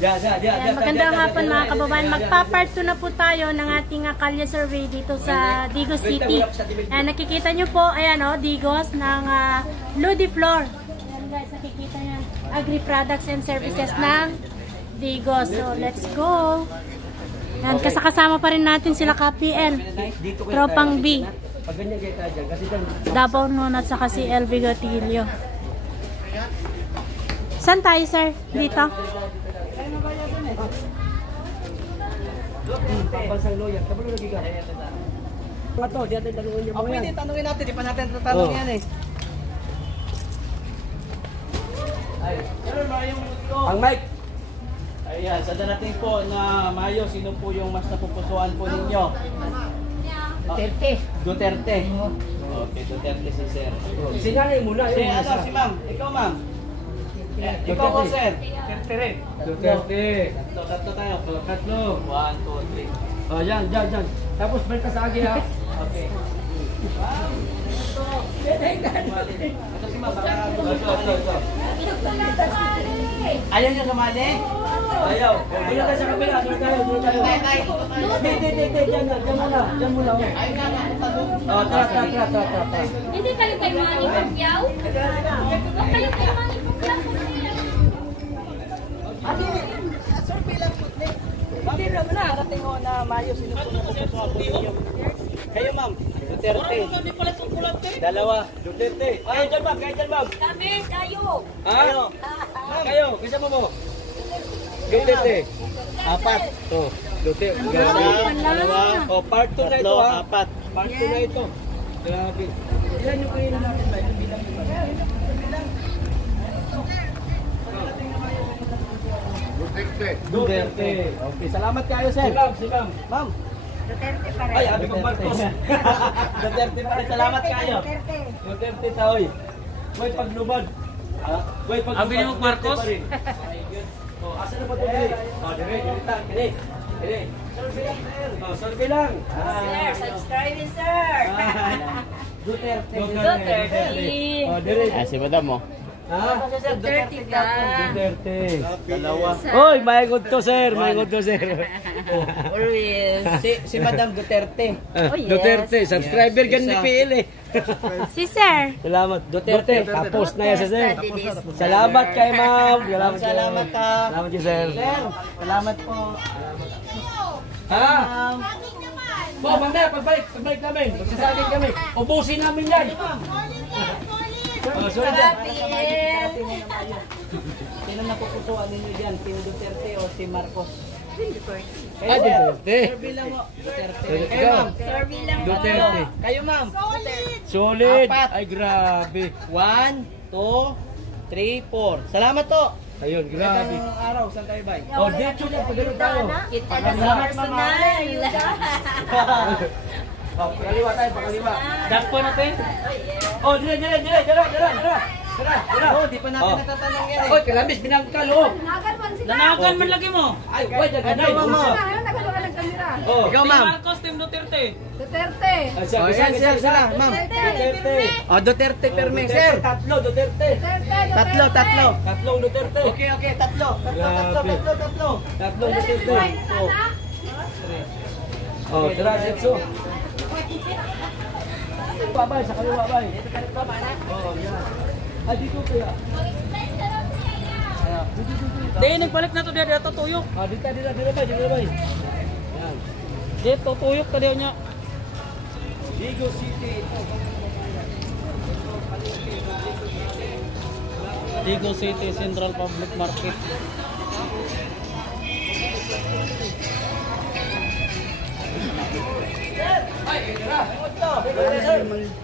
Ayan, magandang hapon mga kababayan. Magpa-part 2 na po tayo ng ating kalye survey dito sa Digos City. Ayan, nakikita nyo po, ayan o, Digos ng Ludi Floor. Ayan guys, nakikita nyo Agri Products and Services ng Digos. So, let's go. Ayan, kasama pa rin natin sila KPL, Tropang B, Davao Noon at saka si LB Gatillo. Saan tayo, sir? Dito? Pansang lawyer, kabalo lagi ka. Ato, di natin tanungin yung mga. Pwede tanungin natin, di pa natin tatanong yan eh. Ay, ano ba yung ang mic? Ayan, sa darating po na Mayo, sino po yung mas napupusuan po ninyo? Duterte. Duterte. Okay, Duterte si Sir. Si nanay muna. Si ano, si ma'am? Ikaw ma'am? Ikaw po Sir? Duterte. Tatlo tayo. Tatlo. 1, 2, 3. Oh, yan. Tapos balik ka sa agi ha. Okay. Wow! Ito si ma'am, baka ito. Ayaw niyo sumali? Ayaw. Doon tayo sa kabila. Doon tayo. Hindi. Diyan muna. Oh, tara. Hindi kayo kay Manny Pacquiao? Huwag kayo kay Manny Pacquiao. Hindi naman na. Karating ko na Mayo, sino po napupusuan po ninyo? Kayo ma'am, Duterte. Dalawa, Duterte. Kayo dyan ma'am. Kami, tayo. Kayo, kasama mo. Duterte. 4. Oh, Duterte. Dalawa. Oh, part 2 na ito ha. 4. Part 2 na ito. Grabe. Ilan yung kayo na natin ba? Ito bilang ba? Duterte. Okay, salamat kayo sir. Si ma'am. Ma'am. Duterte pa rin. Ay, abi ko Marcos. Duterte pa rin. Salamat kayo. Duterte taoy. Way paglubad. Way paglubad. Abi mo Marcos. Oh, asa na ba ito? Oh, dire. Oh, survey lang. Sir, subscribe ni sir. Duterte. Oh, dire. Si madam mo. Ha? Duterte ka. Duterte. Dalawa. Oy, may good to sir. Always. Si Madam Duterte. Oh, yes. Duterte, subscriber gan ni PL eh. Si sir. Salamat Duterte. Tapos na yan sa sir. Salamat kay ma'am. Salamat ka. Salamat kay sir. Sir, salamat po. Ha? Po, mamaya pagbalik namin. Magsasagin kami. Ubusin namin yan. Oh, sorry dyan. Sino napupusuan ninyo dyan? Si Duterte o si Marcos? Ah, Duterte. Survey lang mo. Duterte. Ikaw. Kayo ma'am. Survey lang. Duterte. Kayo ma'am. Solid. Apat. Ay, grabe. 1, 2, 3, 4. Salamat to. Ayun, grabe. Itong araw, saan tayo ba? Oh, dito lang. Pagano tayo. Kita na sa personal. Oh, pagaliwa tayo, pagaliwa. Dakpo natin? Oh, dira. Oh, di pa natin natatanong yan eh. Oy, kalabis binangkal oh. Nanagan man lagi mo. Ay, why daganay mo? Oh, Ikaw ma'am. Marcos, Team Duterte. Duterte. Oh, yan sila, ma'am. Duterte. Oh, Duterte perme, sir. Tatlo, Duterte. Tatlo. Tatlong Duterte. Okay, tatlo. Tatlong Duterte. Oh, tara, Jetso. Babay, sa kaliwa, bay. Oh, yan. Ah, dito kaya. Di, nagbalik na to dito tuyok. Ah, dito bay. Yan. Dito tuyok ka diyo niya. Digos City. Digos City Central Public Market.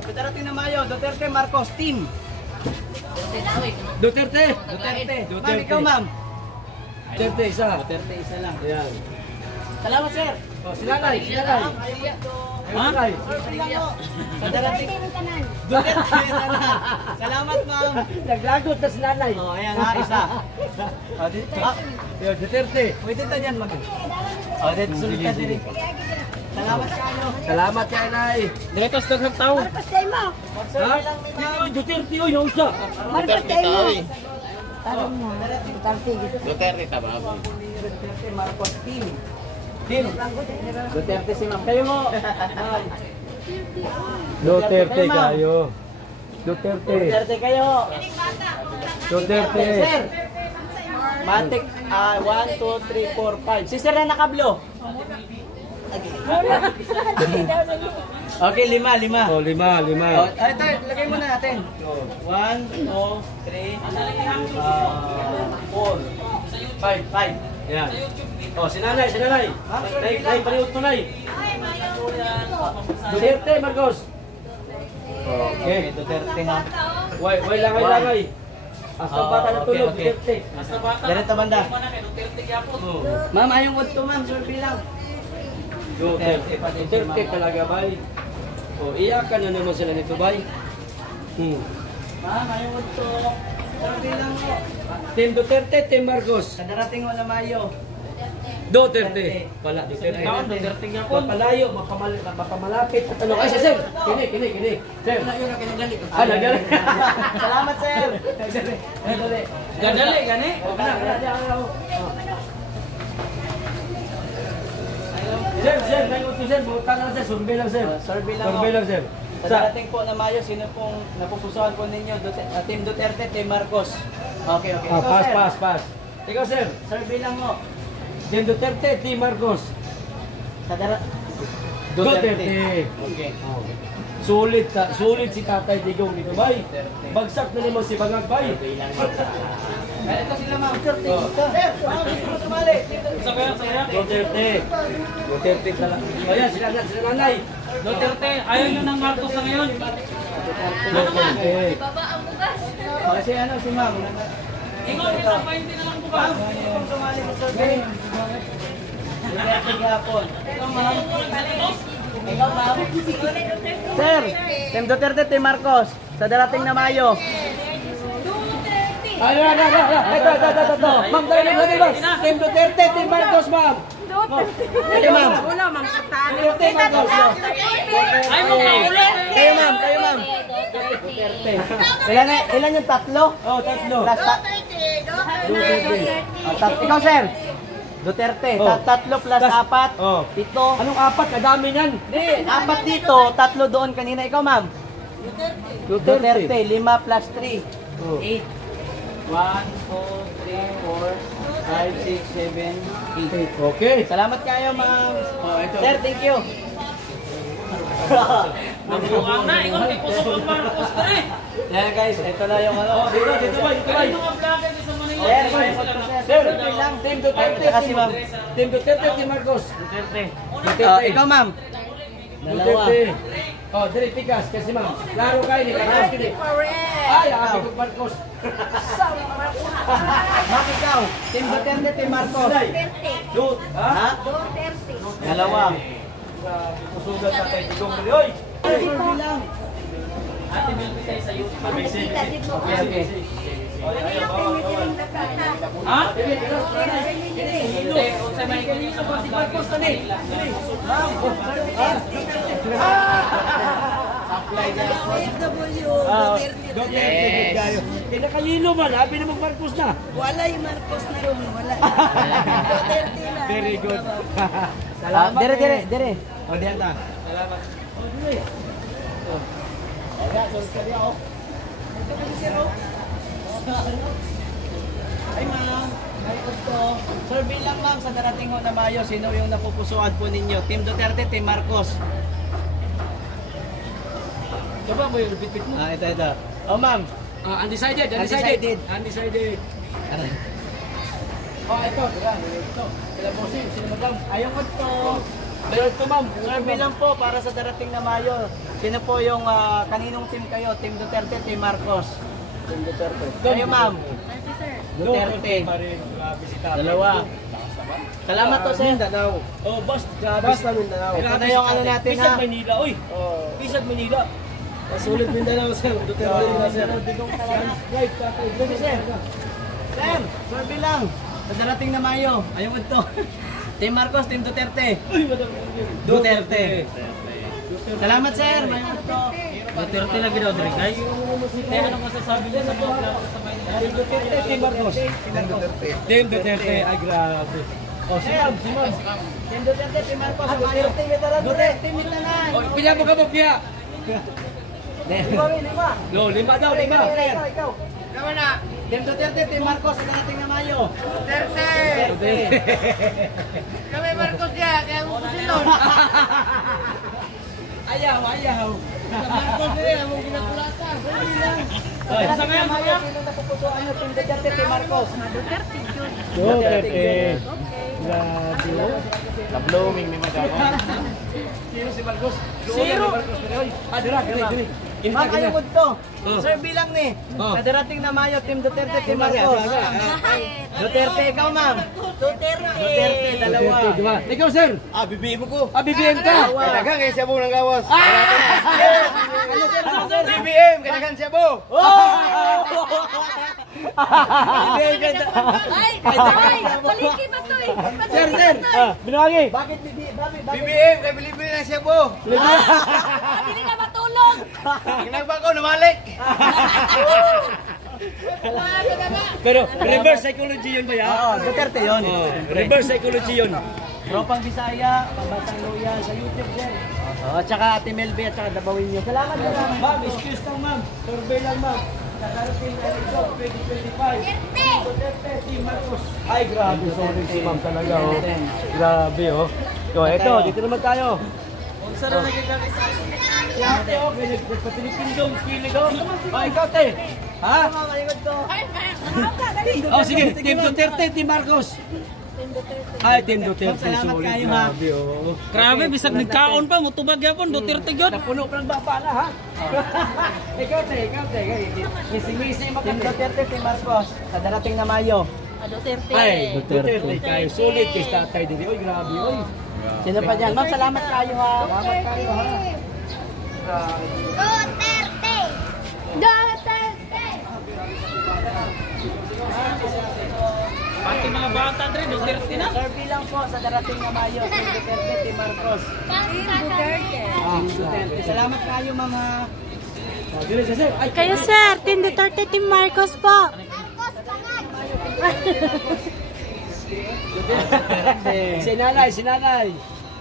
Duterte na Mayo, Duterte Marcos team. Duterte. Ma'am, ikaw ma'am. Duterte isa. Duterte isa lang. Ayan. Salamat sir. Oh, sinanay. Ha? Sa darating. Duterte isa lang. Salamat ma'am. Naglagot na sinanay. Oh, ayan ha, isa. Ah, dito. Duterte. Pwede ta dyan mag. Oh, dito sulit ka din. Salamat kayo. Salamat kay Nay. Dito sa daghang tao. Marcos tayo mo. Ha? Duterte oy, nausa. Marcos tayo mo. Duterte tama. Duterte Marcos team. Duterte si ma'am. Kayo mo. Duterte Kayo, ma'am. kayo. Duterte. Duterte kayo. Duterte. Sir. Matik 1, 2, 3, 4, 5. Si sir na nakablo. Okay, 5. Oh, 5. Oh, ito, lagay muna natin. 1, 2, 3, 4, 5. Yan. Oh, si nanay. Nay, paniut mo, nay. Duterte, Marcos. Okay. Duterte ha. Way langay. Hasta bata na tulog, Okay. Duterte. Ganito banda. Oh. Ma'am, ayong word to ma'am, sir bilang. Duterte talaga, bay. Oh, iyakan na naman sila nito, bay. Ma'am, ayong word to. Sir bilang mo. Team Duterte, Team Marcos. Sa darating mo na Mayo. Duterte. Pala, Duterte. Duterte nga po. Mapalayo, mapamalapit. Ano? Ay, sir. Kini. Sir. Nagaling. Salamat, sir. Gadali, gani. Sir, ngayon to sir. Buktan na sir. Survey lang, sir. Survey lang, Survey lang, sir. Sa darating po na Mayo, sino pong napupusuan po ninyo? Team Duterte, Team Marcos. Okay. Ikaw, sir. Pass. Ikaw, sir. Survey lang mo. Team Duterte, Team Marcos. Sa Duterte. Okay. Sulit si Tatay Digong dito, bay. Bagsak na naman si Bangag, bay. Ito sila, ma'am. Sir, gusto mo sumali. Duterte talaga. Ayan, sila nanay. Duterte, ayaw nyo ng Marcos na ngayon. Duterte. Baba ang bugas. Kasi si ma'am. Ingon, isang 20 na lang bukas. Sumali mo, sir. Duterte gapon. Ikaw, ma'am. Sir, Team Duterte, Team Marcos. Sa darating na Mayo. Ito. Ma'am, tayo na ba? Team Duterte, Team Marcos, ma'am. Kayo, ma'am. Duterte, Marcos. Ay, mo kaulit. Kayo, ma'am. Ilan yung tatlo? Oh, tatlo. Plus ikaw, sir. Duterte. Oh. Tatlo plus Tas- 4. oh. 7. Anong apat? Kadami niyan. Hindi, 4 dito, 3 doon kanina. Ikaw, ma'am. Duterte. 5 plus 3. Oh. 8. 1, 2, 3, 4, 5, 6, 7, 8. Okay. Salamat kayo, ma'am. Sir, thank you. Nagbuang na, ingon kay kusog ang Marcos na eh. Yeah, guys, ito na yung ano. Dito ba? Kaya nung ang vlogger sa Manila. Sir, lang. Team Duterte, Kasi, ma'am. Team Duterte, Team Marcos. Duterte. Ikaw, ma'am. Duterte. Oh, dili tigas kasi ma'am. Klaro kayo ni Marcos kini. Ay, ako kung Marcos. Ma'am, ikaw. Team Duterte, Team Marcos. Dut, ha? Dalawa. Kusugan na tayo digong dili. Oy. Bilang. Ate Milby tayo sa YouTube. Okay. Ha? Hindi, unsay may kanino pa si Marcos na ni. Duterte kayo. Kinakayilo man, abi na mag Marcos na. Wala yung Marcos na rin, wala. Duterte na. Very good. Dire. O, diyan ta. Ay, ma'am. Ay, ito. Survey lang, ma'am, sa darating ho na Mayo. Sino yung napupusuan po ninyo? Team Duterte, Team Marcos. Diba mo yung repeat mo? Ito. Oh, ma'am. Undecided. Undecided. Undecided. Oh, ito. Ito. Sila bossing, sila madam. Ayaw ko ito. Pero ito ma'am. Survey lang po para sa darating na Mayo. Sino po yung kaninong team kayo? Team Duterte, Team Marcos. Team Duterte. Kayo, ma'am. Duterte. Dalawa. Salamat to, sir. Mindanao. Oh, basta Mindanao. Ito na yung ano natin, ha? Bisag Manila, oy. Bisag Manila. Sulit Mindanao, sir. Duterte na, sir. Right, tatay. Sir, survey lang. Sa darating na Mayo. Ayaw mo ito. Team Marcos, Team Duterte. Uy, madam. Duterte. Salamat sir. May gusto. Duterte lagi daw, Dre. Guys, ano masasabi niya sa mga Duterte, Team Marcos. Team Duterte. Ay, grabe. Oh, si Ma'am. Team Duterte, Team Marcos. Duterte, Duterte, Mitanan. Oh, pila mo ka mo kaya? Lima. No, 5 daw, 5. Ikaw. Ikaw na. Team Duterte, Team Marcos. Sa darating na Mayo. Duterte. Kami Marcos yan. Kaya mo kusilon. Ayaw. Marcos din. Among ginakulatan. Pwede lang. Ay, sa kaya Mayo. Sino napupusuan nyo? Team Duterte, Team Marcos. Duterte. Grabe. Ka-blooming ni Madam. Sino si Marcos? Zero. Ah, dira. Ma'am, kayo po ito. Sir, bilang ni. Sa darating na Mayo, Team Duterte, Team Marcos. Duterte, ikaw ma'am. Duterte, dalawa. Ikaw, sir. BBM ko. BBM ka. Kadagang kay Cebu ng gawas. Ano sir? BBM, kadagang Cebu. Ay, paliki ba to eh? Sir. Binawagi. Bakit BBM, kay Bilibili ng Cebu. Hindi ka matulog. Kinagba ko, namalik. Pero reverse psychology yun ba ya? Oo, Duterte yun. Reverse psychology yun. Tropang Bisaya, Pambatang Loyal sa YouTube sir. At saka Ate Melby at saka Dabawin nyo. Salamat. Ma'am, excuse lang ma'am. Survey lang ma'am. Nakarating na ito, 2025. Duterte, Team Marcos. Ay, grabe. Sorry si ma'am talaga. Oh. Grabe oh. So, eto, dito naman tayo. Unsa na nagkakaroon sa Ate, oh, nagpapilipindong, skillig oh. Oh, ikaw te. Ha? Oh, sige, Team Duterte, Team Marcos. Ay, Team Duterte. Salamat kayo ha. Grabe oh. Grabe, bisag nagkaon pa, mutubag yapon, Duterte gyud. Napuno pa ng baba na ha? Ikaw te. Misi-misi mo Team Duterte, Team Marcos. Sa darating na Mayo. Duterte. Ay, Duterte. Kayo solid kay tatay dito. Oy, grabe oy. Sino pa dyan? Ma'am, salamat kayo ha. Salamat kayo ha. Duterte. Duterte. Pati mga bata Dre, Duterte na. Sir, bilang po sa darating na Mayo, Team Duterte, Team Marcos. Duterte. Salamat kayo, ma'am ha. Ay, Kayo sir, Team Duterte, Team Marcos po. si nanay.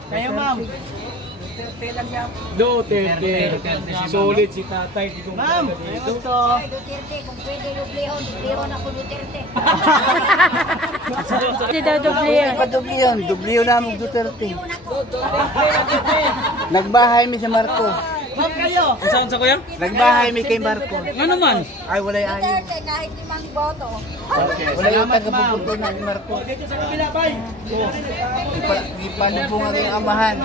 Kayo, ma'am. Duterte. Solid si tatay dito. Ma'am, may gusto. Duterte, kung pwede dublihon, dublihon ako Duterte. Hindi daw dublihan. Dubliyon. Dubliyon namin Duterte. Nagbahay mi sa Marco. Ma'am, kayo. Saan sa kuya? Nagbahay mi kay Marco. Ano man? Ay, walay ayo. Duterte, kahit 5 boto. Wala yung taga-pupunto na ni Marco. Dito sa kabila, bay. Ipalubong ang iyong amahan.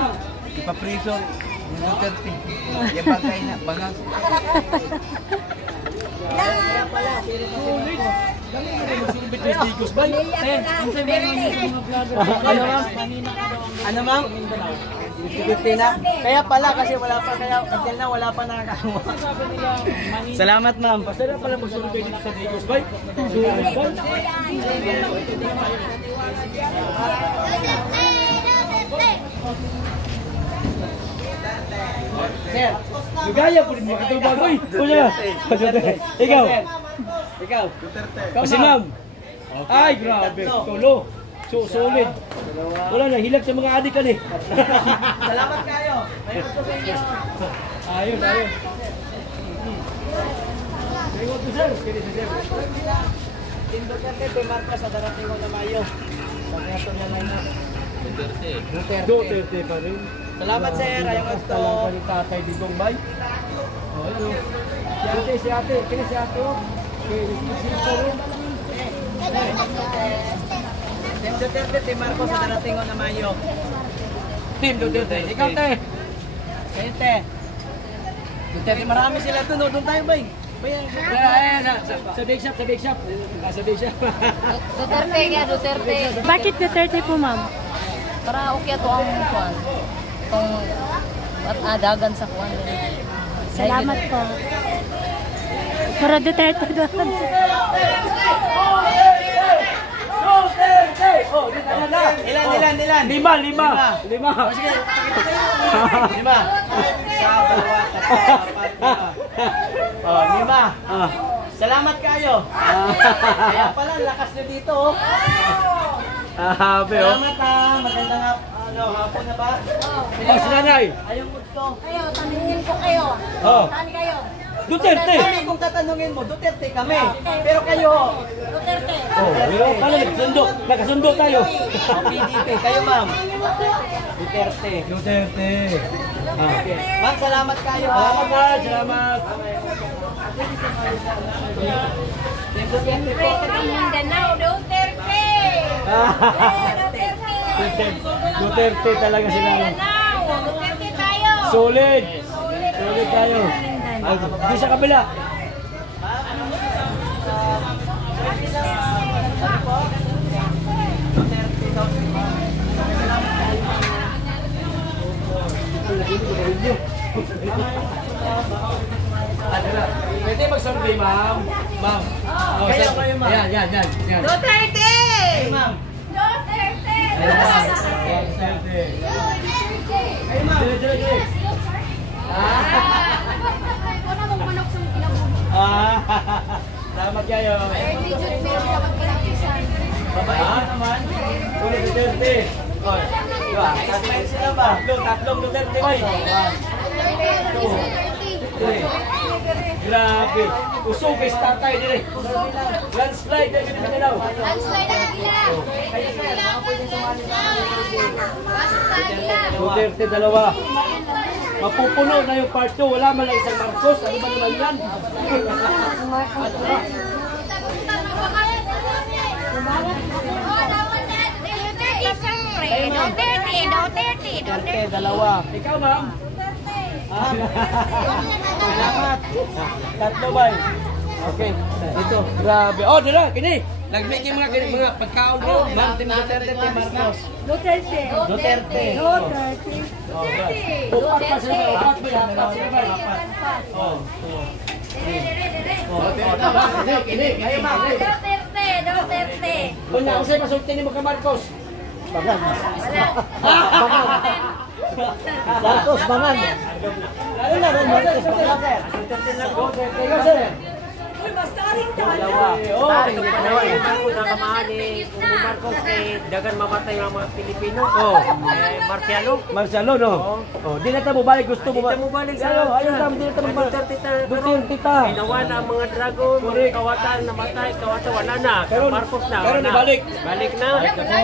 Ipapriso ni Duterte. Yung bagay na, bangang. Ano, ma'am? Duterte na. Kaya pala, kasi wala pa, kaya until na wala pa nakakawa. Salamat, ma'am. Basta na pala magsurvey dito sa Digos, bay. Survey, bay. Sir, Gaya po rin mga katulbag. Uy, kuya. Ikaw. ikaw. O si ma'am. Ay, grabe. Tulo. So, solid. Wala na, hilag sa mga adik ka ni. Salamat kayo. May gusto sa inyo. Ayun. May gusto, sir. Team Duterte, Team Marcos sa darating na Mayo. Pagkatong na line-up. Duterte pa rin. Salamat, sir. Ayong gusto. Talang pa ni tatay Digong, bay. O, ano. Si ate. Kini si ate, oh. Team Duterte, Team Marcos sa darating na Mayo. Team Duterte. Ikaw, te. Kayo, te. Duterte, marami sila doon. Doon tayo, bay. Ayan, sa bake shop. Sa bake shop. Duterte nga, Duterte. Bakit Duterte po ma'am? Para okay to ang kwan. Kung dagan sa kwan. Salamat po. Para Duterte doon. Oh, dito na. Ilan? Lima. Sige, pakita tayo. 5. Sa bawat apat na. Oh, 5. Salamat kayo. Kaya pala, lakas nyo dito. Oh. Habi, oh. Salamat ha. Magandang hapon na ba? Oh, si nanay. Ayong gusto. Kayo, tanungin ko kayo. Oh. Saan kayo? Duterte. Kami kung tatanungin mo, Duterte kami. Pero kayo, Duterte. Oh, ayun pala, nagkasundo tayo. PDP. Kayo ma'am. Duterte. Duterte. Okay. Ma'am, salamat kayo. Salamat na, salamat. Duterte po. Mindanao, Duterte! Duterte talaga sila. Mindanao, Duterte tayo! Solid. Solid tayo. Ay, di sa kabila. Pwede mag-survey, ma'am. Ma'am. Oh, Kayo, ma'am. Yan. Duterte! Ma'am. Duterte! Duterte. Kayo ma'am. Dire. Wala mong manok sa kinabuhi. Salamat kayo. Early June, meron na magpinakisan. Babait naman. Ulit Duterte. Oh, diba? Smile sila ba? Tatlong Duterte ba? Grabe. Usugis tatay dire. Landslide din dito daw. Landslide na nila. Basta nila. Duterte dalawa. Mapupuno na yung part 2. Wala man lang isang Marcos. Ano ba naman yan? Duterte, dalawa. Ikaw, ma'am. Salamat. Tatlo ba? Okay. Ito. Grabe. Oh, dira. Kini. Nagbigay yung mga pagkaon ko. Ma'am, Team Duterte, Team Marcos. Duterte. Duterte. Upat pa sila. Upat ba yan? Apat. Oh. Kini. Kayo ma'am. Duterte. Kanya, kung sa'yo masulti ni mo ka Marcos. Bangan. Marcos, bangan. Ano na rin, Marcos, bangan, sir. Duterte lang po. Ikaw, sir. Dalawa. Dalawa. Marcos kay dagan mamatay ang mga Pilipino. Oh. Marciano. Marcelo, no? Oh, di na tayo balik. Gusto mo ba? Dito mo balik sa Ayaw tam, di na tayo balik. Duterte ta. Ginawa na ang mga dragon, mga kawatan, namatay, kawatan, wala na. Karon- Marcos na. karon wala. ibalik. Balik na.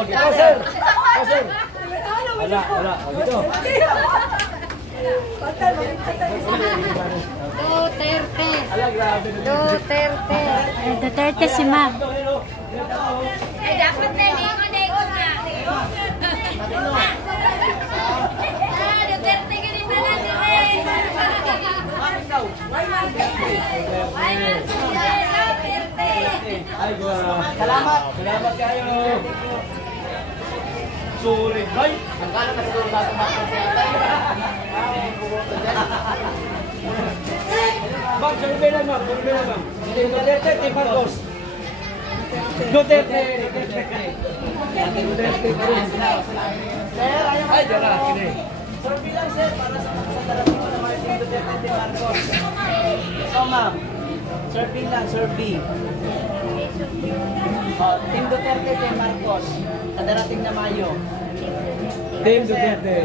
Ikaw, sir. Ikaw, sir. Wala. Dito. Duterte. Ala, grabe. Duterte. Duterte si ma'am. Ay, dapat na lingon na. Duterte ganito na Duterte. Ay, grabe. Salamat. Salamat kayo. Sulit, bay. Ang kala na siguro bago Ma'am, survey lang, ma'am. Team Duterte, Team Marcos. Duterte. Sir, ayaw Ay, dala, kini. Sir, bilang sir, para sa darating ko naman Team Duterte, Team Marcos. So, ma'am. Sir, bilang, Sir B. Oh, Team Duterte, Team Marcos. Sa darating na Mayo. Team Duterte.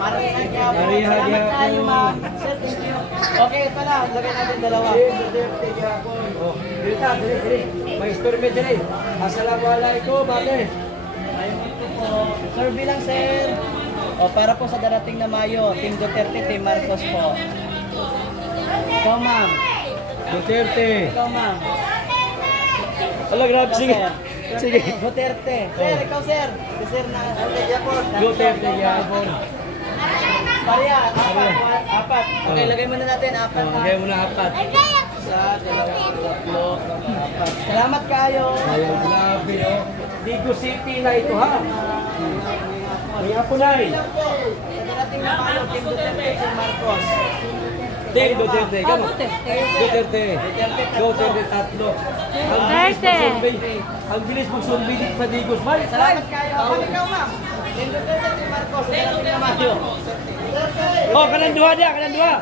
Mariha Mariha Salamat Gyapon. kayo, ma'am. Sir, thank you. Okay, ito na. Lagay natin dalawa. Team Duterte, Gyapon. Oh, dito, dili. May story mo dili. Assalamualaikum, ate. Sir, bilang sir. O, para po sa darating na Mayo, Team Duterte, Team Marcos po. Ikaw, ma'am. Duterte. Ikaw, ma'am. Ala, grabe. Sige. Sige. Duterte. Sir, ikaw, sir. Si sir na. Duterte, Gyapon. Pareha. Apat. Okay, lagay muna natin. Apat. Oh, okay, muna apat. Isa, dalawa, tatlo, apat. Salamat kayo. Ayun, grabe, oh. Digo City na ito, ha? May apunay. Sa darating na Mayo, Team Duterte, Team Marcos. Team Duterte. Kamo? Duterte. Duterte, tatlo. Ang bilis mag-survey. Ang bilis mag-survey dito sa Digos. Bye. Salamat kayo. Ikaw, ma'am. Team Duterte, Team Marcos. Sa darating na Mayo. Oh, kanang duha dia, kanang duha.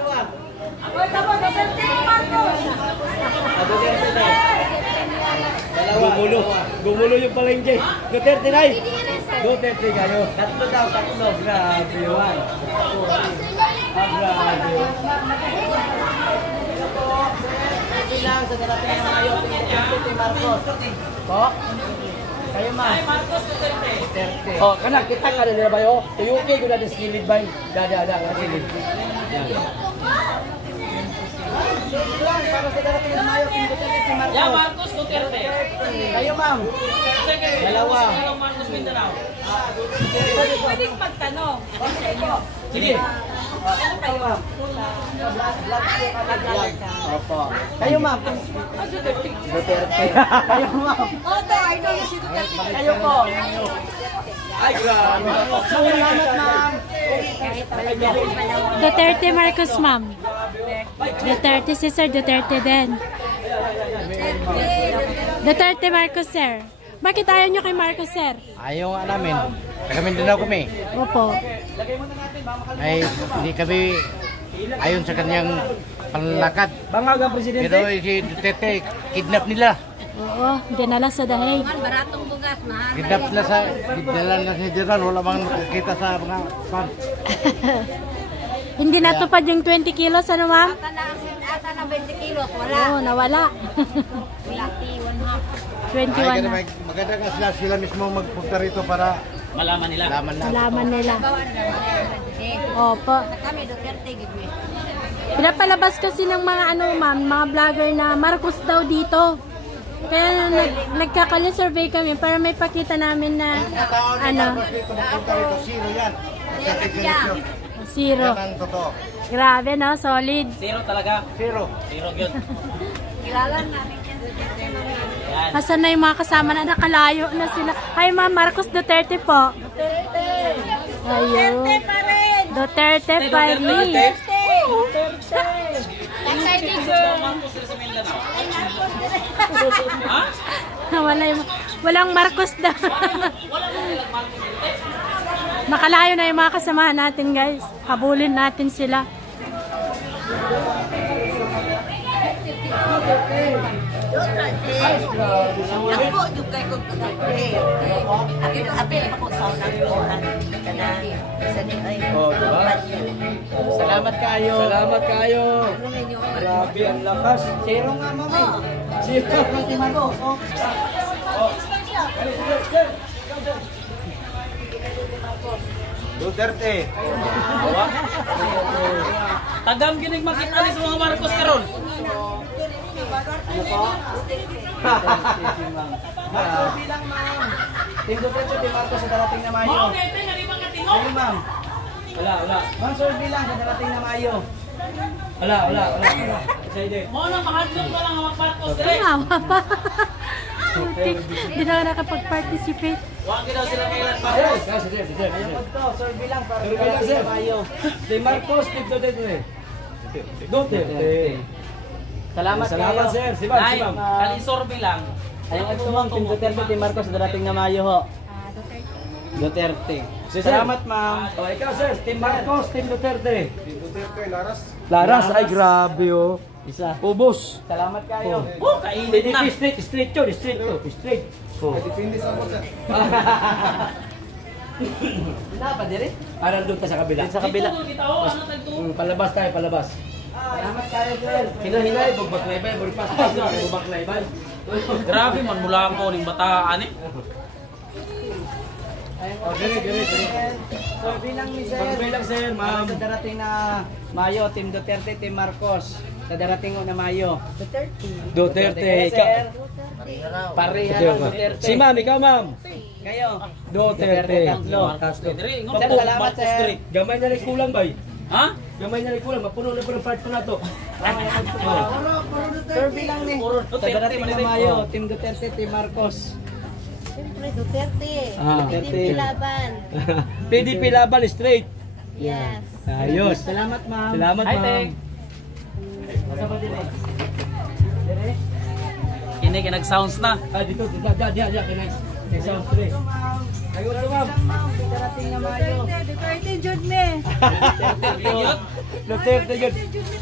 Gumulo yung palengke. Duterte na. Duterte kayo. Tatlo daw, tatlo. Grabe yun. Grabe. Bilang sa darating na Mayo, Duterte Marcos. Po? Kayo ma'am. Duterte. Oh, kana kita ka na ba yo? Tuyuki ko na silid bay. Dada silid. Bilang para sa darating na Mayo, Duterte Marcos. Yeah, Marcos Duterte. Kayo ma'am. Dalawa. Marcos Mindanao. Pwedeng magtanong. Sige. Kayo ma'am. Opo. Kayo ma'am. Duterte. Kayo ma'am. Kayo po. Ay, grabe. Salamat ma'am. Duterte Marcos, ma'am. Duterte si Sir Duterte din. Duterte Marcos, sir. Bakit ayaw nyo kay Marcos, sir? Ayaw nga namin. Taga-Mindanao kami. Opo. Ay, hindi kami ayon sa kanyang panlakad. Bangag ang presidente. Pero si Duterte, kidnap nila. Oo, dinala sa dahig. Kidnap na sa, dinala na si General. Wala bang nakakita sa mga fan. Hindi natupad yung 20 kilos, ano ma'am? Asa na 20 kilos, wala. Oo, nawala. 21 na. Maganda nga sila mismo magpunta rito para Malaman nila. laman na. Alaman nila. Opo. Kami Duterte gid. Pinapalabas kasi ng mga ano ma'am, mga vlogger na Marcos daw dito. Kaya nagkakalya survey kami para may pakita namin na ano, Punta rito, zero yan. zero. Yan ang totoo. Grabe no, solid. Zero talaga. Zero. Zero yun. Kilala namin yan Duterte namin. Yan. Asan na yung mga kasama na nakalayo na sila? Hi ma'am, Marcos Duterte po. Ayun. Duterte pa rin. Marcos sila sa Mindanao. Ha? Walang Marcos daw. Nakalayo na yung mga kasama natin guys. Habulin natin sila. Ako yung kay kong Duterte. Apil ako sa unang kanang sa ni ay. Oh, diba? Salamat kayo. Salamat kayo. Ano ninyo? Grabe ang lakas. Zero nga ma'am. Zero. Si Marcos. Duterte. Tagam ginig makita ni sa mga Marcos karon. Bilang ma'am. Team Duterte, Team Marcos sa darating na Mayo. Kayo ma'am. Wala. Ma'am, sir bilang sa darating na Mayo. Wala. Excited. Mo na mahadlok na lang ang Marcos dire. Tumawa pa. Hindi na nakapag-participate. Wa gyud sila kailan pa. Kayo po to, sir bilang para sa Sir bilang, darating sir. na Mayo. Si Marcos, Team Duterte. Duterte. Salamat kayo. sir. Si Ma'am. Ay, kalisor bilang. Ayun ito ma'am, Team Duterte, Team Marcos sa darating na Mayo ho. Duterte. Sir. Salamat ma'am. Oh, ikaw sir, Team Marcos, Team Duterte. Duterte, Laras. Laras, ay grabe oh. Isa. Ubos. Salamat kayo. Oh, kainit na. Straight yun, straight. Oh. Depende sa mga. Na pa dire? Aral doon ta sa kabila. Sa kabila. Dito kita oh, ano tagto? Palabas tayo, palabas. Salamat kayo, sir. Hinay, bugbaklaybay, bugbaklaybay. Grabe man mula ko ning bataan eh. Oh, dire. Sir bilang ni sir. Pagbilang sir, ma'am. Sa darating na Mayo, Team Duterte, Team Marcos. Sa darating na Mayo. Duterte. Sir. Pareha ng Duterte. Si ma'am, ikaw ma'am. Kayo. Duterte. Tatlo. Dire, ingon Sir, po, salamat, Marcos sir. dire. Gamay na rin kulang ba? Ha? Gamay na rin kulang. Mapuno na po ng part ko na to. Sir bilang ni. Puro Sa Duterte darating na man Mayo, Team Duterte, Team Marcos. Siyempre Duterte. Ah. PDP laban. PDP laban straight. Yes. Ayos. Salamat ma'am. Salamat Hi, ma'am. Teng. Asa ba dire? Dire? Kini kinag sounds na. Ah, dito, kinay. Isang free. Ayun to, ma'am. Darating na Mayo. Duterte, Jud me. Duterte yun.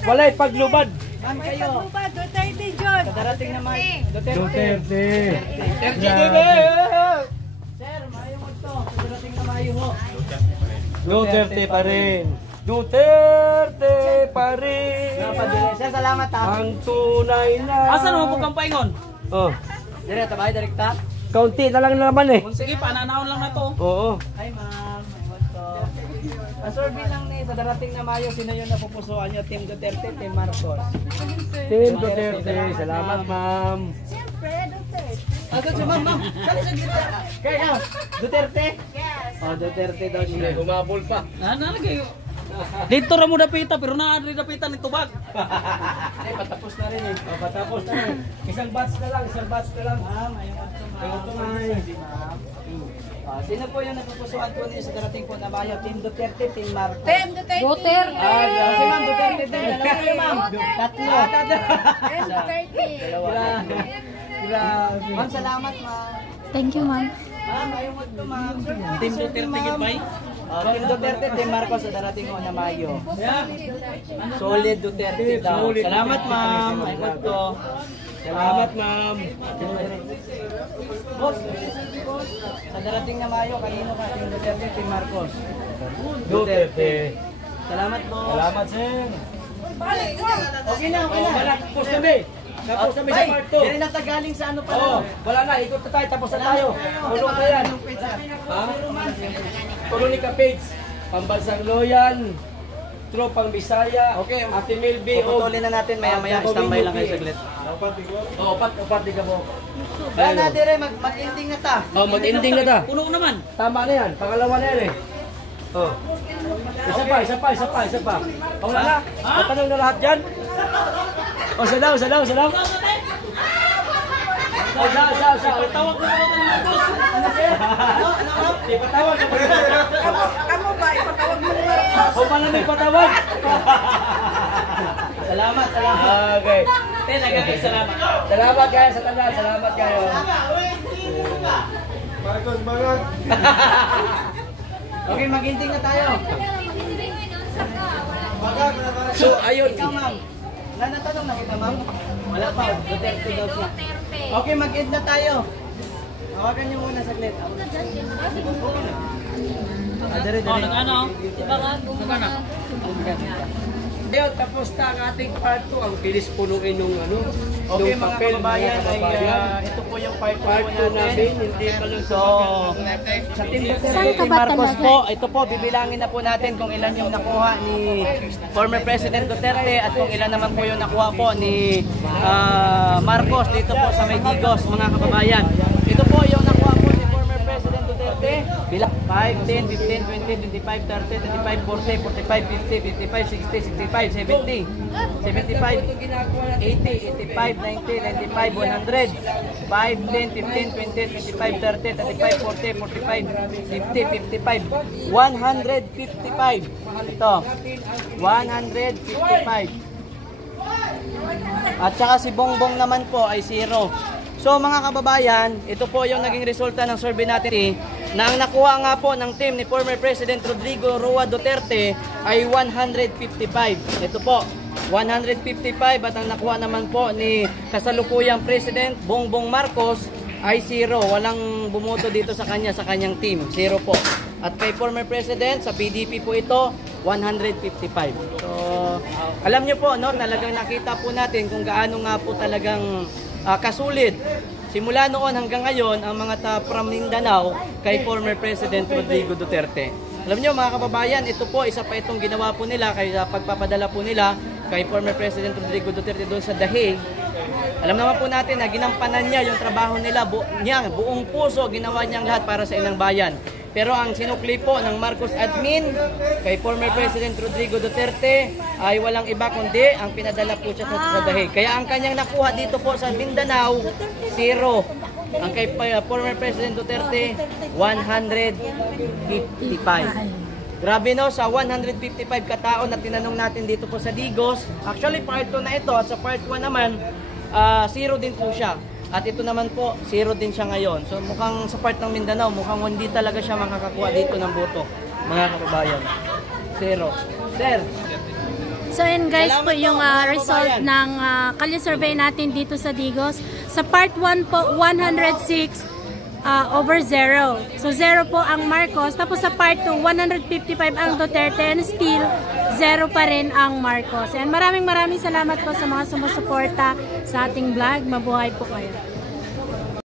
Walay paglubad. Ma'am kayo. Duterte, Jud. Darating na Mayo. Duterte. Sir, Mayo mo to. Darating na Mayo ho. Duterte pa rin. Duterte pa rin. Sir, salamat ha. Ang tunay na. Asa naman po kang paingon? Oh, Dire, tabay, direkta. kaunti na lang naman eh. Sige, pananahon lang na to. Oo. Hi ma'am, ayun to. Survey lang ni sa darating na Mayo, sino yung napupusuan nyo? Team Duterte, Team Marcos. Team Duterte. Salamat, ma'am. Agad siya, ma'am. Sali sa gitna. Kaya, Duterte? Yes. Oh, Duterte daw siya. Gumabol pa. Nalagay. Dito ra mo dapita pero naa rin dapita ni tubag. Ay, patapos na rin eh. Oh, patapos na eh. Isang batch na lang, isang batch na lang. Ma'am, ayun to ma'am. Sino po yung napupusuan po niyo sa darating po na Mayo? Team Duterte, Team Marcos? Team Duterte. si ma'am, Duterte din. Dalawa kayo ma'am. Tatlo. Dalawa. Grabe. Ma'am, salamat ma'am. Thank you, ma'am. Ma'am, ayun to ma'am. Team Duterte gid bay. Team Duterte, Team Marcos sa darating po na Mayo. Solid Duterte daw. Solid Salamat Duterte. ma'am. Ayun to. Salamat, ma'am. Boss, sa darating na Mayo, kanino ka? Team Duterte, Team Marcos? Duterte. Salamat po. Salamat, sir. Okay na, okay Oh, na. tapos kami. Tapos kami sa part 2. Yan na tagaling sa ano pa Oo, wala na. Ikot na tayo. Tapos na tayo. Puno na yan. Ha? Puno ni Kapage. Pambansang Loyan. Tropang Bisaya. Okay. Ate Milby. Puputulin na natin maya-maya. Standby lang kayo saglit. Oo, upat di ka mo. Kaya na dire, mag-ending na ta. Oh, mag-ending na ta. Puno naman. Tama na yan. Pangalawa na yan eh. Oh. Isa pa. O wala na. Matanong na lahat dyan. O, isa daw. O, sa. Tawag ko na ng Marcos. Ipatawag ka pa. Kamu ba? Ipatawag mo naman. O, paano may patawag? Salamat. Okay. Nagagay salamat. Salamat kayo sa tanan. Salamat kayo. Okay, mag-ending na tayo. So, ayun. Ikaw, ma'am. Natanong na kita, ma'am? Wala pa. Duterte daw siya. Okay, mag-end na tayo. Hawakan niyo muna saglit. Dire. Oh, nag-ano? Nag-ano? Deo, tapos na ang ating part 2. Ang bilis punuin nung ano. Okay, nung mga papel, kababayan, ay kababayan. ito po yung part 2 Part 2 namin. Hindi pa lang So, sa Team Duterte, Team Marcos po, ito po, bibilangin na po natin kung ilan yung nakuha ni former President Duterte at kung ilan naman po yung nakuha po ni Marcos dito po sa Maydigos, mga kababayan. Ito po yung nakuha po ni former President Duterte. Bilang 5, 10, 15, 20, 25, 30, 35, 40, 45, 50, 55, 60, 65, 70, 75, 80, 85, 90, 95, 100, 5, 10, 15, 20, 25, 30, 35, 40, 45, 50, 55, 155. Ito, 155. At saka si Bongbong naman po ay 0. So mga kababayan, ito po yung naging resulta ng survey natin na ang nakuha nga po ng team ni former President Rodrigo Roa Duterte ay 155. Ito po, 155 at ang nakuha naman po ni kasalukuyang President Bongbong Marcos ay 0. Walang bumoto dito sa kanyang team. 0 po. At kay former President, sa PDP po ito, 155. So, alam nyo po, no, talagang nakita po natin kung gaano nga po talagang kasulit. Simula noon hanggang ngayon, ang mga from Mindanao kay former President Rodrigo Duterte. Alam nyo mga kababayan, ito po, isa pa itong ginawa po nila, kaya pagpapadala po nila kay former President Rodrigo Duterte doon sa Dahig. Alam naman po natin na ginampanan niya yung trabaho nila, buong puso, ginawa niyang lahat para sa ilang bayan. Pero ang sinukli po ng Marcos admin kay former President Rodrigo Duterte ay walang iba kundi ang pinadala po siya sa Dahig. Kaya ang kanyang nakuha dito po sa Mindanao, 0. Ang kay former President Duterte, 155. Grabe no, sa 155 katao na tinanong natin dito po sa Digos. Actually, part 2 na ito at sa part 1 naman, 0 din po siya. At ito naman po, 0 din siya ngayon. So mukhang sa part ng Mindanao, mukhang hindi talaga siya makakakuha dito ng boto, mga kababayan. 0. Sir, So yun guys Salamat po yung po, mga result kababayan. ng kalye survey natin dito sa Digos. Sa part 1 po, 106 over 0. So 0 po ang Marcos. Tapos sa part 2, 155 ang Duterte and still 0 pa rin ang Marcos. And maraming salamat po sa mga sumusuporta sa ating vlog. Mabuhay po kayo.